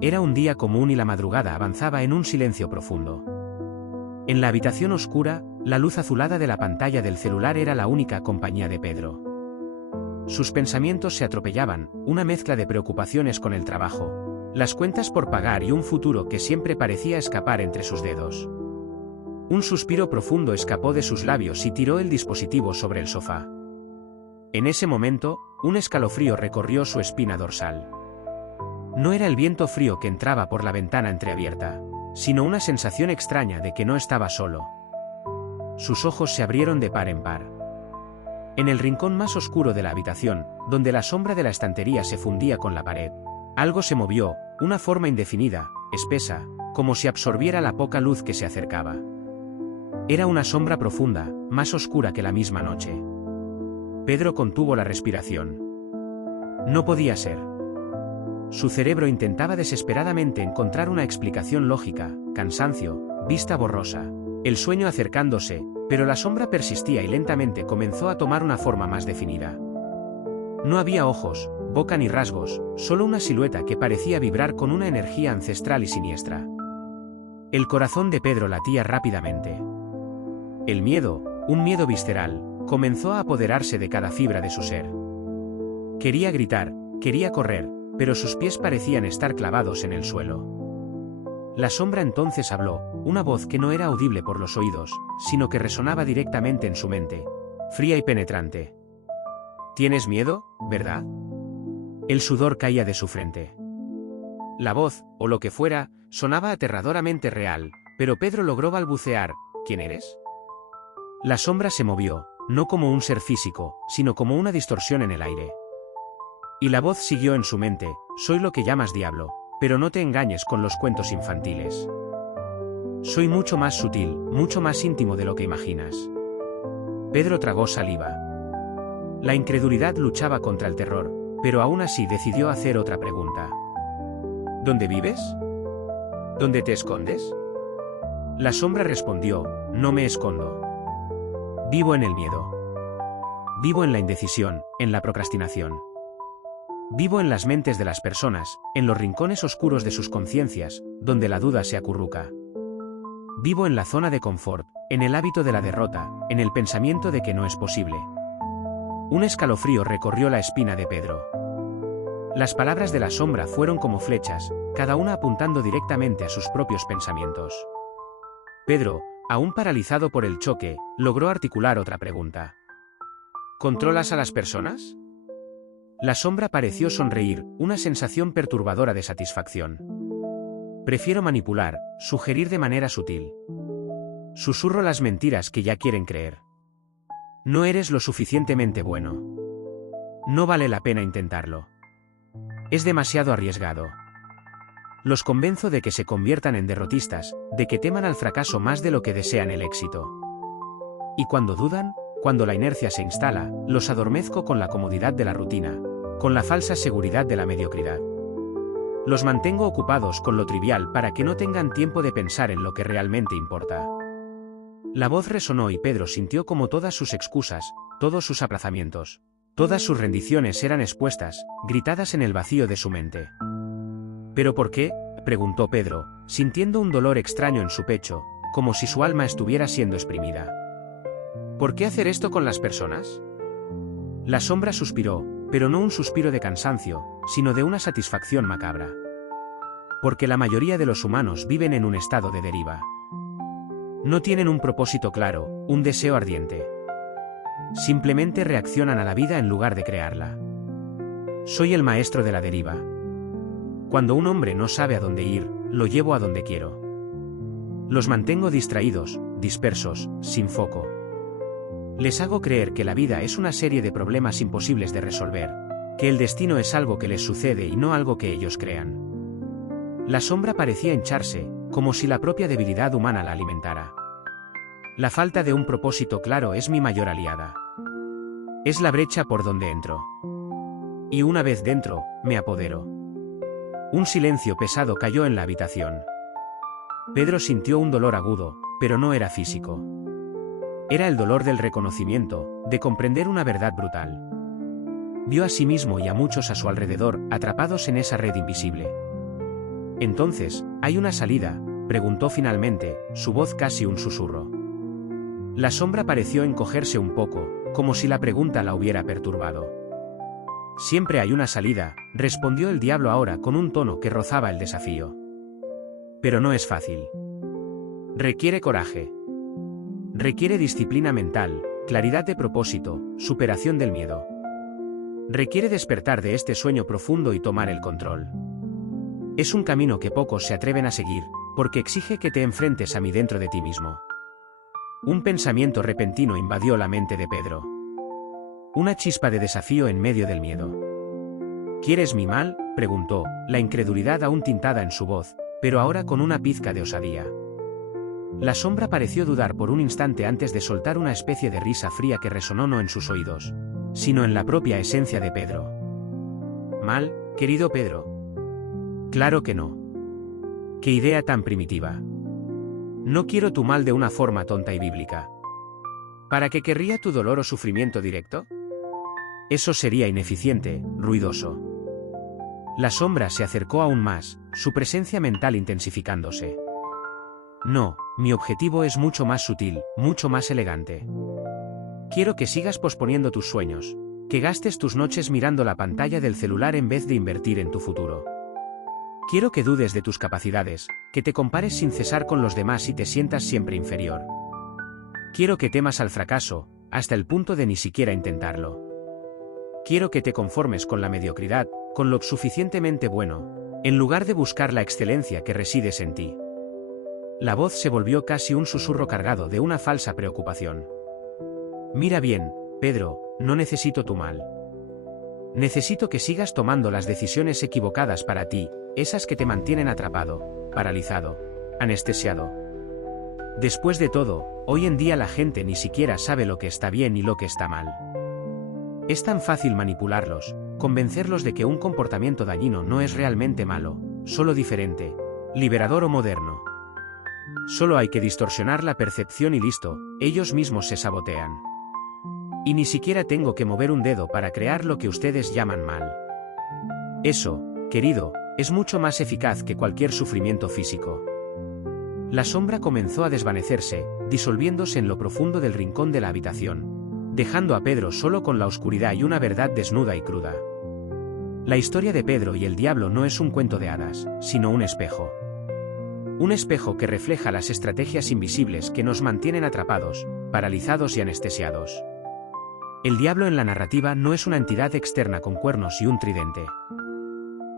Era un día común y la madrugada avanzaba en un silencio profundo. En la habitación oscura, la luz azulada de la pantalla del celular era la única compañía de Pedro. Sus pensamientos se atropellaban, una mezcla de preocupaciones con el trabajo, las cuentas por pagar y un futuro que siempre parecía escapar entre sus dedos. Un suspiro profundo escapó de sus labios y tiró el dispositivo sobre el sofá. En ese momento, un escalofrío recorrió su espina dorsal. No era el viento frío que entraba por la ventana entreabierta, sino una sensación extraña de que no estaba solo. Sus ojos se abrieron de par en par. En el rincón más oscuro de la habitación, donde la sombra de la estantería se fundía con la pared, algo se movió, una forma indefinida, espesa, como si absorbiera la poca luz que se acercaba. Era una sombra profunda, más oscura que la misma noche. Pedro contuvo la respiración. No podía ser. Su cerebro intentaba desesperadamente encontrar una explicación lógica: cansancio, vista borrosa, el sueño acercándose, pero la sombra persistía y lentamente comenzó a tomar una forma más definida. No había ojos, boca ni rasgos, solo una silueta que parecía vibrar con una energía ancestral y siniestra. El corazón de Pedro latía rápidamente. El miedo, un miedo visceral, comenzó a apoderarse de cada fibra de su ser. Quería gritar, quería correr, pero sus pies parecían estar clavados en el suelo. La sombra entonces habló, una voz que no era audible por los oídos, sino que resonaba directamente en su mente, fría y penetrante. ¿Tienes miedo, verdad? El sudor caía de su frente. La voz, o lo que fuera, sonaba aterradoramente real, pero Pedro logró balbucear: ¿quién eres? La sombra se movió, no como un ser físico, sino como una distorsión en el aire. Y la voz siguió en su mente: soy lo que llamas diablo, pero no te engañes con los cuentos infantiles. Soy mucho más sutil, mucho más íntimo de lo que imaginas. Pedro tragó saliva. La incredulidad luchaba contra el terror, pero aún así decidió hacer otra pregunta. ¿Dónde vives? ¿Dónde te escondes? La sombra respondió: no me escondo. Vivo en el miedo. Vivo en la indecisión, en la procrastinación. Vivo en las mentes de las personas, en los rincones oscuros de sus conciencias, donde la duda se acurruca. Vivo en la zona de confort, en el hábito de la derrota, en el pensamiento de que no es posible. Un escalofrío recorrió la espina de Pedro. Las palabras de la sombra fueron como flechas, cada una apuntando directamente a sus propios pensamientos. Pedro, aún paralizado por el choque, logró articular otra pregunta. ¿Controlas a las personas? La sombra pareció sonreír, una sensación perturbadora de satisfacción. Prefiero manipular, sugerir de manera sutil. Susurro las mentiras que ya quieren creer. No eres lo suficientemente bueno. No vale la pena intentarlo. Es demasiado arriesgado. Los convenzo de que se conviertan en derrotistas, de que teman al fracaso más de lo que desean el éxito. Y cuando dudan, cuando la inercia se instala, los adormezco con la comodidad de la rutina, con la falsa seguridad de la mediocridad. Los mantengo ocupados con lo trivial para que no tengan tiempo de pensar en lo que realmente importa. La voz resonó y Pedro sintió como todas sus excusas, todos sus aplazamientos, todas sus rendiciones eran expuestas, gritadas en el vacío de su mente. ¿Pero por qué?, preguntó Pedro, sintiendo un dolor extraño en su pecho, como si su alma estuviera siendo exprimida. ¿Por qué hacer esto con las personas? La sombra suspiró, pero no un suspiro de cansancio, sino de una satisfacción macabra. Porque la mayoría de los humanos viven en un estado de deriva. No tienen un propósito claro, un deseo ardiente. Simplemente reaccionan a la vida en lugar de crearla. Soy el maestro de la deriva. Cuando un hombre no sabe a dónde ir, lo llevo a donde quiero. Los mantengo distraídos, dispersos, sin foco. Les hago creer que la vida es una serie de problemas imposibles de resolver, que el destino es algo que les sucede y no algo que ellos crean. La sombra parecía hincharse, como si la propia debilidad humana la alimentara. La falta de un propósito claro es mi mayor aliada. Es la brecha por donde entro. Y una vez dentro, me apodero. Un silencio pesado cayó en la habitación. Pedro sintió un dolor agudo, pero no era físico. Era el dolor del reconocimiento, de comprender una verdad brutal. Vio a sí mismo y a muchos a su alrededor, atrapados en esa red invisible. Entonces, ¿hay una salida?, preguntó finalmente, su voz casi un susurro. La sombra pareció encogerse un poco, como si la pregunta la hubiera perturbado. Siempre hay una salida, respondió el diablo ahora con un tono que rozaba el desafío. Pero no es fácil. Requiere coraje. Requiere disciplina mental, claridad de propósito, superación del miedo. Requiere despertar de este sueño profundo y tomar el control. Es un camino que pocos se atreven a seguir, porque exige que te enfrentes a mí dentro de ti mismo. Un pensamiento repentino invadió la mente de Pedro. Una chispa de desafío en medio del miedo. ¿Quieres mi mal?, preguntó, la incredulidad aún tintada en su voz, pero ahora con una pizca de osadía. La sombra pareció dudar por un instante antes de soltar una especie de risa fría que resonó no en sus oídos, sino en la propia esencia de Pedro. ¿Mal, querido Pedro? Claro que no. ¡Qué idea tan primitiva! No quiero tu mal de una forma tonta y bíblica. ¿Para qué querría tu dolor o sufrimiento directo? Eso sería ineficiente, ruidoso. La sombra se acercó aún más, su presencia mental intensificándose. No, mi objetivo es mucho más sutil, mucho más elegante. Quiero que sigas posponiendo tus sueños, que gastes tus noches mirando la pantalla del celular en vez de invertir en tu futuro. Quiero que dudes de tus capacidades, que te compares sin cesar con los demás y te sientas siempre inferior. Quiero que temas al fracaso, hasta el punto de ni siquiera intentarlo. Quiero que te conformes con la mediocridad, con lo suficientemente bueno, en lugar de buscar la excelencia que resides en ti. La voz se volvió casi un susurro cargado de una falsa preocupación. Mira bien, Pedro, no necesito tu mal. Necesito que sigas tomando las decisiones equivocadas para ti, esas que te mantienen atrapado, paralizado, anestesiado. Después de todo, hoy en día la gente ni siquiera sabe lo que está bien y lo que está mal. Es tan fácil manipularlos, convencerlos de que un comportamiento dañino no es realmente malo, solo diferente, liberador o moderno. Solo hay que distorsionar la percepción y listo, ellos mismos se sabotean. Y ni siquiera tengo que mover un dedo para crear lo que ustedes llaman mal. Eso, querido, es mucho más eficaz que cualquier sufrimiento físico. La sombra comenzó a desvanecerse, disolviéndose en lo profundo del rincón de la habitación, dejando a Pedro solo con la oscuridad y una verdad desnuda y cruda. La historia de Pedro y el diablo no es un cuento de hadas, sino un espejo. Un espejo que refleja las estrategias invisibles que nos mantienen atrapados, paralizados y anestesiados. El diablo en la narrativa no es una entidad externa con cuernos y un tridente.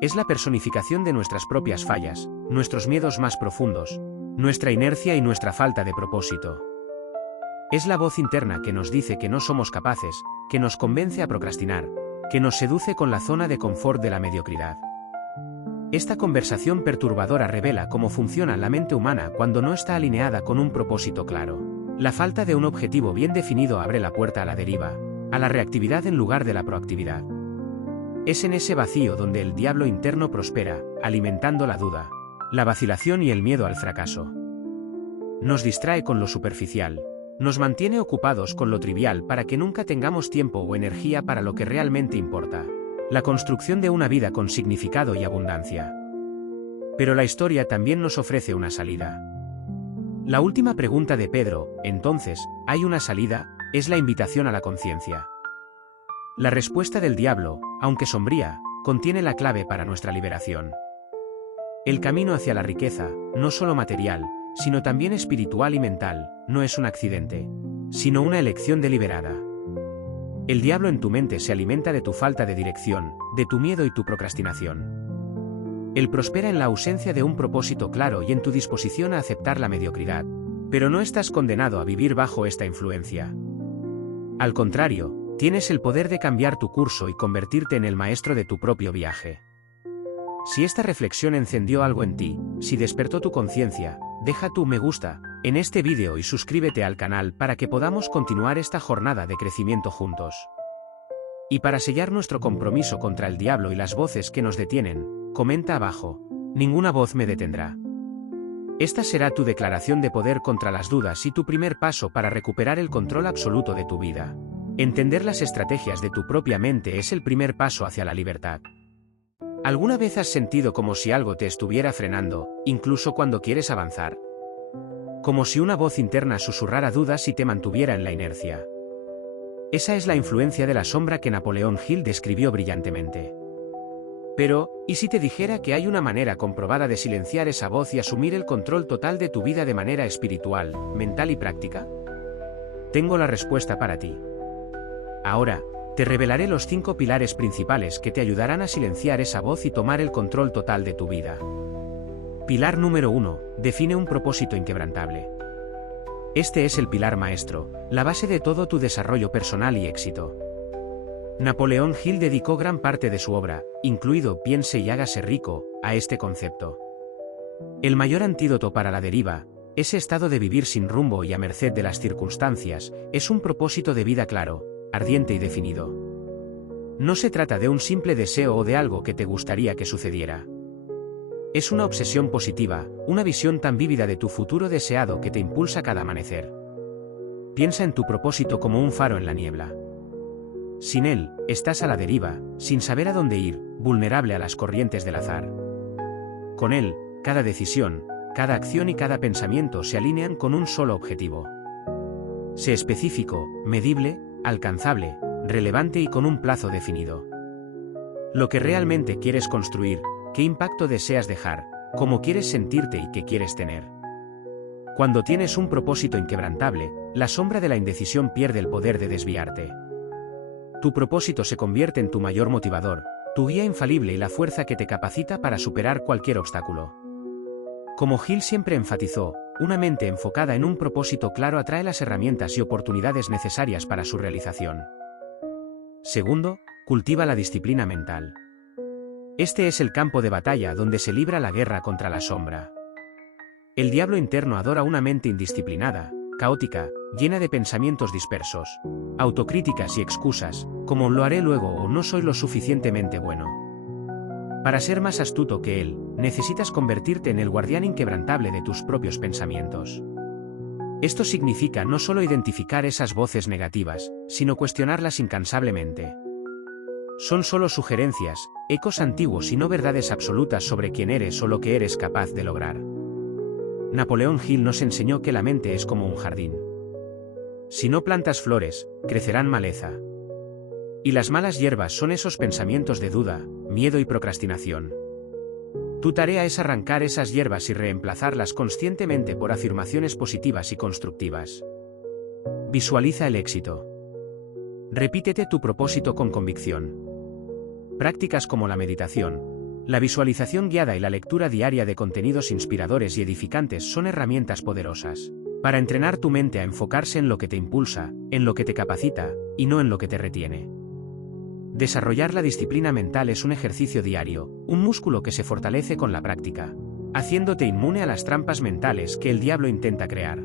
Es la personificación de nuestras propias fallas, nuestros miedos más profundos, nuestra inercia y nuestra falta de propósito. Es la voz interna que nos dice que no somos capaces, que nos convence a procrastinar, que nos seduce con la zona de confort de la mediocridad. Esta conversación perturbadora revela cómo funciona la mente humana cuando no está alineada con un propósito claro. La falta de un objetivo bien definido abre la puerta a la deriva, a la reactividad en lugar de la proactividad. Es en ese vacío donde el diablo interno prospera, alimentando la duda, la vacilación y el miedo al fracaso. Nos distrae con lo superficial, nos mantiene ocupados con lo trivial para que nunca tengamos tiempo o energía para lo que realmente importa, la construcción de una vida con significado y abundancia. Pero la historia también nos ofrece una salida. La última pregunta de Pedro, entonces, ¿hay una salida?, es la invitación a la conciencia. La respuesta del diablo, aunque sombría, contiene la clave para nuestra liberación. El camino hacia la riqueza, no solo material, sino también espiritual y mental, no es un accidente, sino una elección deliberada. El diablo en tu mente se alimenta de tu falta de dirección, de tu miedo y tu procrastinación. Él prospera en la ausencia de un propósito claro y en tu disposición a aceptar la mediocridad, pero no estás condenado a vivir bajo esta influencia. Al contrario, tienes el poder de cambiar tu curso y convertirte en el maestro de tu propio viaje. Si esta reflexión encendió algo en ti, si despertó tu conciencia, deja tu me gusta en este vídeo y suscríbete al canal para que podamos continuar esta jornada de crecimiento juntos. Y para sellar nuestro compromiso contra el diablo y las voces que nos detienen, comenta abajo: ninguna voz me detendrá. Esta será tu declaración de poder contra las dudas y tu primer paso para recuperar el control absoluto de tu vida. Entender las estrategias de tu propia mente es el primer paso hacia la libertad. ¿Alguna vez has sentido como si algo te estuviera frenando, incluso cuando quieres avanzar? Como si una voz interna susurrara dudas y te mantuviera en la inercia. Esa es la influencia de la sombra que Napoleón Hill describió brillantemente. Pero, ¿y si te dijera que hay una manera comprobada de silenciar esa voz y asumir el control total de tu vida de manera espiritual, mental y práctica? Tengo la respuesta para ti. Ahora, te revelaré los 5 pilares principales que te ayudarán a silenciar esa voz y tomar el control total de tu vida. Pilar número 1. Define un propósito inquebrantable. Este es el pilar maestro, la base de todo tu desarrollo personal y éxito. Napoleón Hill dedicó gran parte de su obra, incluido Piense y hágase rico, a este concepto. El mayor antídoto para la deriva, ese estado de vivir sin rumbo y a merced de las circunstancias, es un propósito de vida claro, ardiente y definido. No se trata de un simple deseo o de algo que te gustaría que sucediera. Es una obsesión positiva, una visión tan vívida de tu futuro deseado que te impulsa cada amanecer. Piensa en tu propósito como un faro en la niebla. Sin él, estás a la deriva, sin saber a dónde ir, vulnerable a las corrientes del azar. Con él, cada decisión, cada acción y cada pensamiento se alinean con un solo objetivo. Sé específico, medible, alcanzable, relevante y con un plazo definido. Lo que realmente quieres construir, qué impacto deseas dejar, cómo quieres sentirte y qué quieres tener. Cuando tienes un propósito inquebrantable, la sombra de la indecisión pierde el poder de desviarte. Tu propósito se convierte en tu mayor motivador, tu guía infalible y la fuerza que te capacita para superar cualquier obstáculo. Como Hill siempre enfatizó, una mente enfocada en un propósito claro atrae las herramientas y oportunidades necesarias para su realización. Segundo, cultiva la disciplina mental. Este es el campo de batalla donde se libra la guerra contra la sombra. El diablo interno adora una mente indisciplinada, caótica, llena de pensamientos dispersos, autocríticas y excusas, como lo haré luego o no soy lo suficientemente bueno. Para ser más astuto que él, necesitas convertirte en el guardián inquebrantable de tus propios pensamientos. Esto significa no solo identificar esas voces negativas, sino cuestionarlas incansablemente. Son solo sugerencias, ecos antiguos y no verdades absolutas sobre quién eres o lo que eres capaz de lograr. Napoleón Hill nos enseñó que la mente es como un jardín. Si no plantas flores, crecerán maleza. Y las malas hierbas son esos pensamientos de duda, miedo y procrastinación. Tu tarea es arrancar esas hierbas y reemplazarlas conscientemente por afirmaciones positivas y constructivas. Visualiza el éxito. Repítete tu propósito con convicción. Prácticas como la meditación, la visualización guiada y la lectura diaria de contenidos inspiradores y edificantes son herramientas poderosas para entrenar tu mente a enfocarse en lo que te impulsa, en lo que te capacita, y no en lo que te retiene. Desarrollar la disciplina mental es un ejercicio diario, un músculo que se fortalece con la práctica, haciéndote inmune a las trampas mentales que el diablo intenta crear.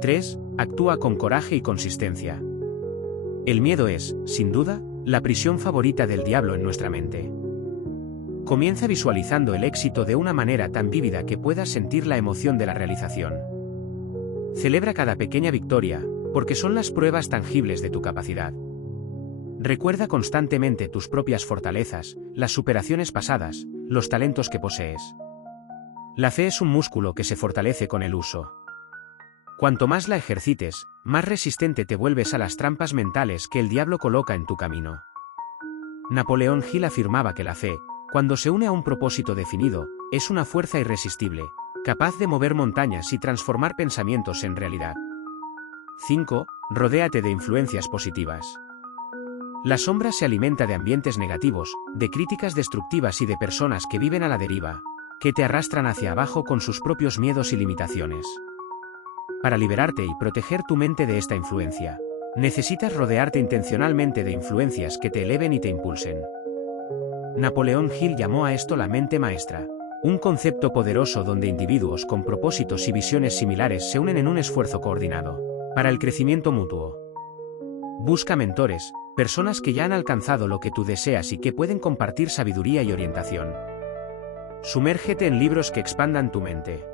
3. Actúa con coraje y consistencia. El miedo es, sin duda, la prisión favorita del diablo en nuestra mente. Comienza visualizando el éxito de una manera tan vívida que puedas sentir la emoción de la realización. Celebra cada pequeña victoria, porque son las pruebas tangibles de tu capacidad. Recuerda constantemente tus propias fortalezas, las superaciones pasadas, los talentos que posees. La fe es un músculo que se fortalece con el uso. Cuanto más la ejercites, más resistente te vuelves a las trampas mentales que el diablo coloca en tu camino. Napoleón Hill afirmaba que la fe, cuando se une a un propósito definido, es una fuerza irresistible, capaz de mover montañas y transformar pensamientos en realidad. 5. Rodéate de influencias positivas. La sombra se alimenta de ambientes negativos, de críticas destructivas y de personas que viven a la deriva, que te arrastran hacia abajo con sus propios miedos y limitaciones. Para liberarte y proteger tu mente de esta influencia, necesitas rodearte intencionalmente de influencias que te eleven y te impulsen. Napoleón Hill llamó a esto la mente maestra, un concepto poderoso donde individuos con propósitos y visiones similares se unen en un esfuerzo coordinado para el crecimiento mutuo. Busca mentores, personas que ya han alcanzado lo que tú deseas y que pueden compartir sabiduría y orientación. Sumérgete en libros que expandan tu mente.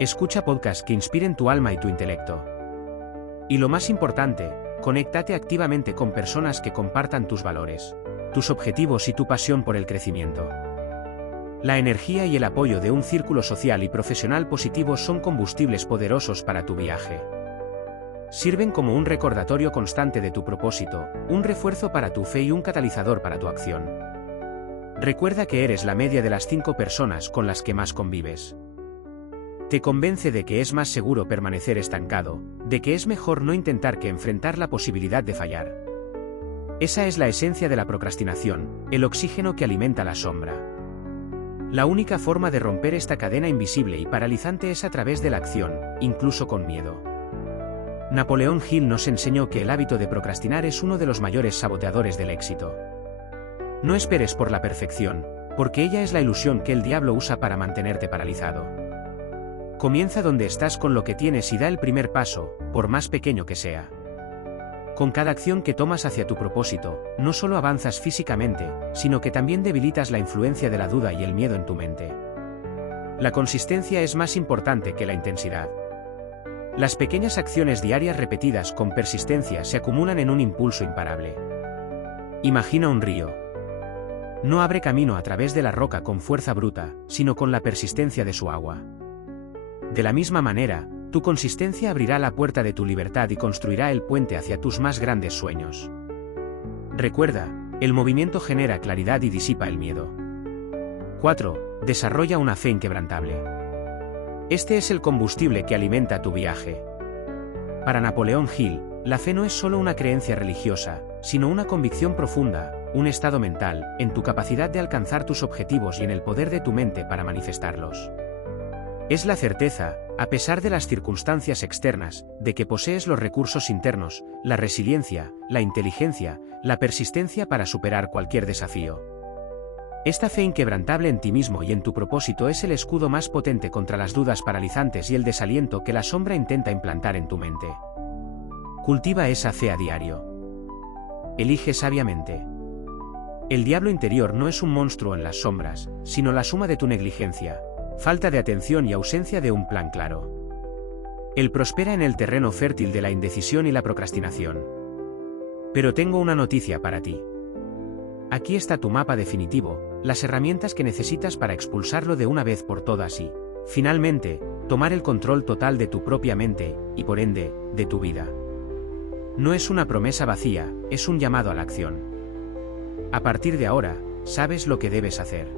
Escucha podcasts que inspiren tu alma y tu intelecto. Y lo más importante, conéctate activamente con personas que compartan tus valores. tus objetivos y tu pasión por el crecimiento. La energía y el apoyo de un círculo social y profesional positivo son combustibles poderosos para tu viaje. Sirven como un recordatorio constante de tu propósito, un refuerzo para tu fe y un catalizador para tu acción. Recuerda que eres la media de las 5 personas con las que más convives. Te convence de que es más seguro permanecer estancado, de que es mejor no intentar que enfrentar la posibilidad de fallar. Esa es la esencia de la procrastinación, el oxígeno que alimenta la sombra. La única forma de romper esta cadena invisible y paralizante es a través de la acción, incluso con miedo. Napoleón Hill nos enseñó que el hábito de procrastinar es uno de los mayores saboteadores del éxito. No esperes por la perfección, porque ella es la ilusión que el diablo usa para mantenerte paralizado. Comienza donde estás con lo que tienes y da el primer paso, por más pequeño que sea. Con cada acción que tomas hacia tu propósito, no solo avanzas físicamente, sino que también debilitas la influencia de la duda y el miedo en tu mente. La consistencia es más importante que la intensidad. Las pequeñas acciones diarias repetidas con persistencia se acumulan en un impulso imparable. Imagina un río. No abre camino a través de la roca con fuerza bruta, sino con la persistencia de su agua. De la misma manera, tu consistencia abrirá la puerta de tu libertad y construirá el puente hacia tus más grandes sueños. Recuerda, el movimiento genera claridad y disipa el miedo. 4. Desarrolla una fe inquebrantable. Este es el combustible que alimenta tu viaje. Para Napoleón Hill, la fe no es solo una creencia religiosa, sino una convicción profunda, un estado mental, en tu capacidad de alcanzar tus objetivos y en el poder de tu mente para manifestarlos. Es la certeza, a pesar de las circunstancias externas, de que posees los recursos internos, la resiliencia, la inteligencia, la persistencia para superar cualquier desafío. Esta fe inquebrantable en ti mismo y en tu propósito es el escudo más potente contra las dudas paralizantes y el desaliento que la sombra intenta implantar en tu mente. Cultiva esa fe a diario. Elige sabiamente. El diablo interior no es un monstruo en las sombras, sino la suma de tu negligencia, falta de atención y ausencia de un plan claro. Él prospera en el terreno fértil de la indecisión y la procrastinación. Pero tengo una noticia para ti. Aquí está tu mapa definitivo, las herramientas que necesitas para expulsarlo de una vez por todas y, finalmente, tomar el control total de tu propia mente, y por ende, de tu vida. No es una promesa vacía, es un llamado a la acción. A partir de ahora, sabes lo que debes hacer.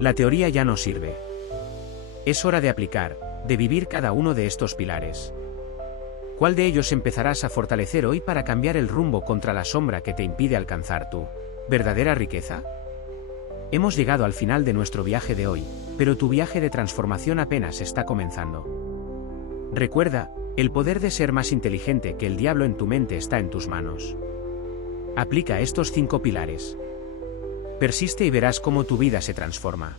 La teoría ya no sirve. Es hora de aplicar, de vivir cada uno de estos pilares. ¿Cuál de ellos empezarás a fortalecer hoy para cambiar el rumbo contra la sombra que te impide alcanzar tu verdadera riqueza? Hemos llegado al final de nuestro viaje de hoy, pero tu viaje de transformación apenas está comenzando. Recuerda, el poder de ser más inteligente que el diablo en tu mente está en tus manos. Aplica estos 5 pilares. Persiste y verás cómo tu vida se transforma.